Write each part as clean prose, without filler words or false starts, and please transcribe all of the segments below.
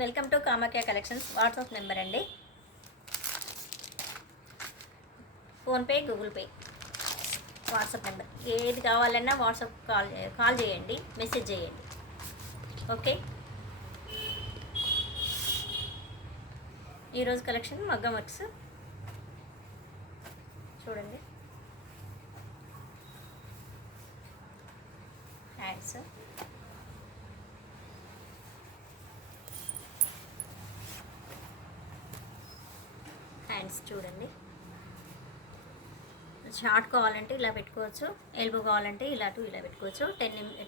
Welcome to Kamakhya collections. WhatsApp number అండి, PhonePe, Google Pay, WhatsApp number. ఏది కావాలన్నా WhatsApp call చేయండి, మెసేజ్ చేయండి. ఓకే. ఈరోజు కలెక్షన్ మగ్గం వర్క్స్ చూడండి. హ్యాండ్స్, చూడండి. షార్ట్ కావాలంటే ఇలా పెట్టుకోవచ్చు, ఎల్బో కావాలంటే ఇలా పెట్టుకోవచ్చు.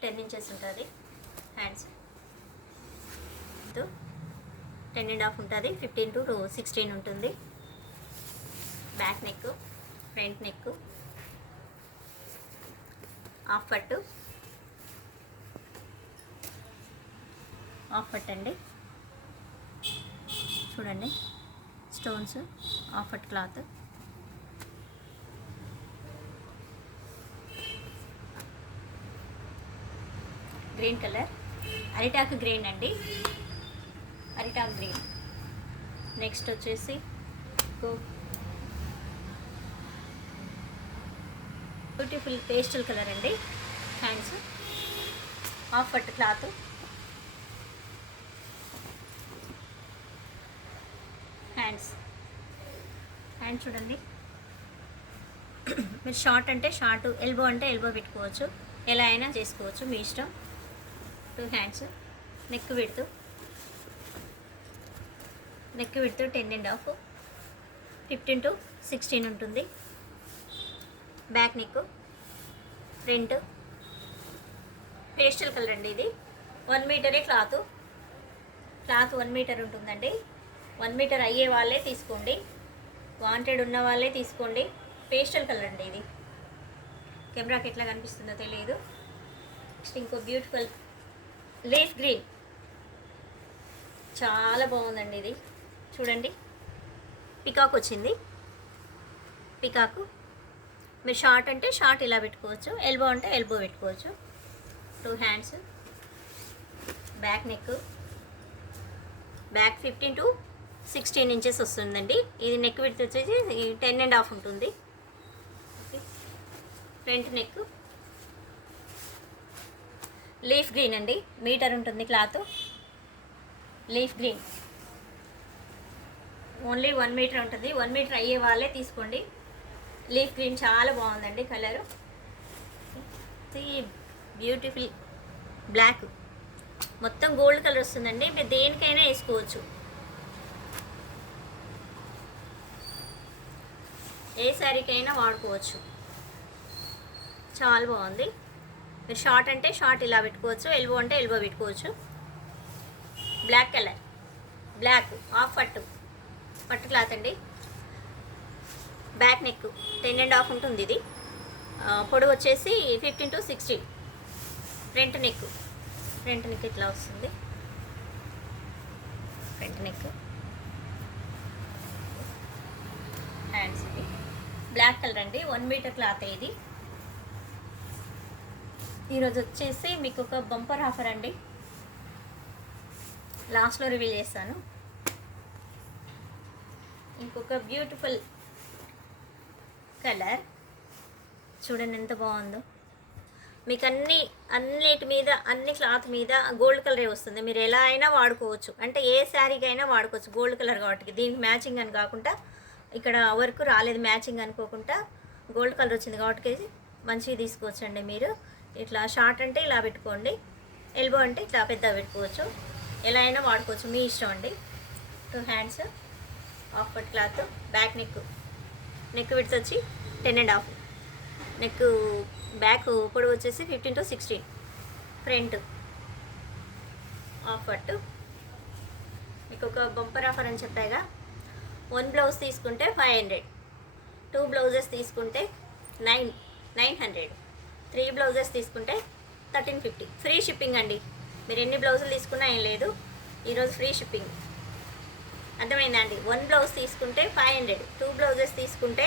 10 ఇంచెస్ ఉంటుంది హ్యాండ్స్. 10.5 ఉంటుంది, 15 to 16 ఉంటుంది. Back neck, front neck, half పట్టు అండి. చూడండి, స్టోన్స్, ఆఫట్ క్లాత్, గ్రీన్ కలర్, అరిటాకు గ్రీన్ అండి, అరిటాకు గ్రీన్. నెక్స్ట్ వచ్చేసి బ్యూటిఫుల్ పేస్టల్ కలర్ అండి. హ్యాండ్స్, ఆఫట్ క్లాత్, హ్యాండ్ చూడండి. మీరు షార్ట్ అంటే షార్ట్, ఎల్బో అంటే ఎల్బో పెట్టుకోవచ్చు, ఎలా అయినా చేసుకోవచ్చు, మీ ఇష్టం. 2 హ్యాండ్స్. నెక్ విడ్త్ 10.5, 15 to 16 ఉంటుంది. Back neck, front pastel colour అండి. ఇది 1 మీటరే క్లాత్ 1 మీటర్ ఉంటుందండి. 1 మీటర్ అయ్యే వాళ్ళే తీసుకోండి, వాంటెడ్ ఉన్న వాళ్ళే తీసుకోండి. పేస్టల్ కలర్ అండి ఇది. కెమెరాకి ఎట్లా కనిపిస్తుందో తెలియదు. నెక్స్ట్ ఇంకో బ్యూటిఫుల్ లీఫ్ గ్రీన్, చాలా బాగుందండి ఇది. చూడండి, పికాక్ వచ్చింది. పికాకు మీరు షార్ట్ అంటే షార్ట్ ఇలా పెట్టుకోవచ్చు, ఎల్బో అంటే ఎల్బో పెట్టుకోవచ్చు. 2 hands. Back neck, back 15 to 16 inches వస్తుందండి. ఇది నెక్ విడ్త్ వచ్చేసి 10.5 ఉంటుంది. ఫ్రంట్ నెక్, లీఫ్ గ్రీన్ అండి, మీటర్ ఉంటుంది cloth. Leaf green only 1 metre ఉంటుంది. 1 మీటర్ అయ్యే వాళ్ళే తీసుకోండి. లీఫ్ గ్రీన్ చాలా బాగుందండి కలరు. బ్యూటిఫుల్ బ్లాక్, మొత్తం గోల్డ్ కలర్ వస్తుందండి. మీరు దేనికైనా వేసుకోవచ్చు, ఏ శారీకైనా వాడుకోవచ్చు. చాలా బాగుంది. మీరు షార్ట్ అంటే షార్ట్ ఇలా పెట్టుకోవచ్చు, ఎల్బో అంటే ఎల్బో పెట్టుకోవచ్చు. బ్లాక్ కలర్, బ్లాక్ హాఫ్ పట్టు క్లాత్ అండి. బ్యాక్ నెక్ 10.5 ఉంటుంది. ఇది పొడవు వచ్చేసి 15 to 16. ఫ్రంట్ నెక్ ఇట్లా వస్తుంది. ఫ్రంట్ నెక్, హ్యాండ్స్ ఇది బ్లాక్ కలర్ అండి. 1 మీటర్ క్లాత్ ఇది. ఈరోజు వచ్చేసి మీకు ఒక బంపర్ ఆఫర్ అండి, లాస్ట్లో రివీల్ చేస్తాను. ఇంకొక బ్యూటిఫుల్ కలర్ చూడండి ఎంత బాగుందో. మీకు అన్నిటి మీద, అన్ని క్లాత్ మీద గోల్డ్ కలరే వస్తుంది. మీరు ఎలా అయినా వాడుకోవచ్చు, అంటే ఏ శారీకైనా వాడుకోవచ్చు. గోల్డ్ కలర్ కాబట్టి దీనికి మ్యాచింగ్ అని కాకుండా, ఇక్కడ వర్క్ రాలేదు మ్యాచింగ్ అనుకోకుండా గోల్డ్ కలర్ వచ్చింది కాబట్టి మంచిగా తీసుకోవచ్చు అండి. మీరు ఇట్లా షార్ట్ అంటే ఇలా పెట్టుకోండి, ఎల్బో అంటే ఇట్లా పెద్దగా పెట్టుకోవచ్చు, ఎలా అయినా వాడుకోవచ్చు, మీ ఇష్టం అండి. 2 హ్యాండ్స్, హాఫ్ పట్ క్లాత్. బ్యాక్ నెక్ విడ్త్ వచ్చి 10.5. నెక్ బ్యాక్ పొడవు వచ్చేసి 15 to 16. ఫ్రంట్ హాఫ్ పట్టు. మీకు ఒక బంపర్ ఆఫర్ అని చెప్పాగా. 1 బ్లౌజ్ తీసుకుంటే 500, 2 బ్లౌజెస్ తీసుకుంటే 900, 3 బ్లౌజెస్ తీసుకుంటే 1350. ఫ్రీ షిప్పింగ్ అండి. మీరు ఎన్ని బ్లౌజులు తీసుకున్నా ఏం లేదు, ఈరోజు ఫ్రీ షిప్పింగ్. అర్థమైందా అండి? 1 బ్లౌజ్ తీసుకుంటే 500, 2 బ్లౌజెస్ తీసుకుంటే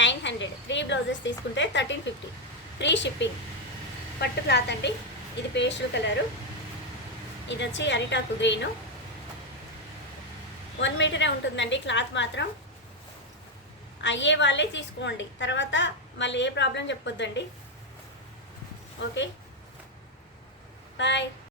900, 3 బ్లౌజెస్ తీసుకుంటే 1350. Free shipping. పట్టు క్లాత్ అండి. ఇది పేస్టల్ కలరు. ఇది వచ్చి అరిటాకు గ్రీను. 1 మీటరే ఉంటుందండి క్లాత్ మాత్రం. అయ్యే వాళ్ళే తీసుకోండి, తర్వాత మళ్ళీ ఏ ప్రాబ్లం చెప్పొద్దండి. Okay, bye.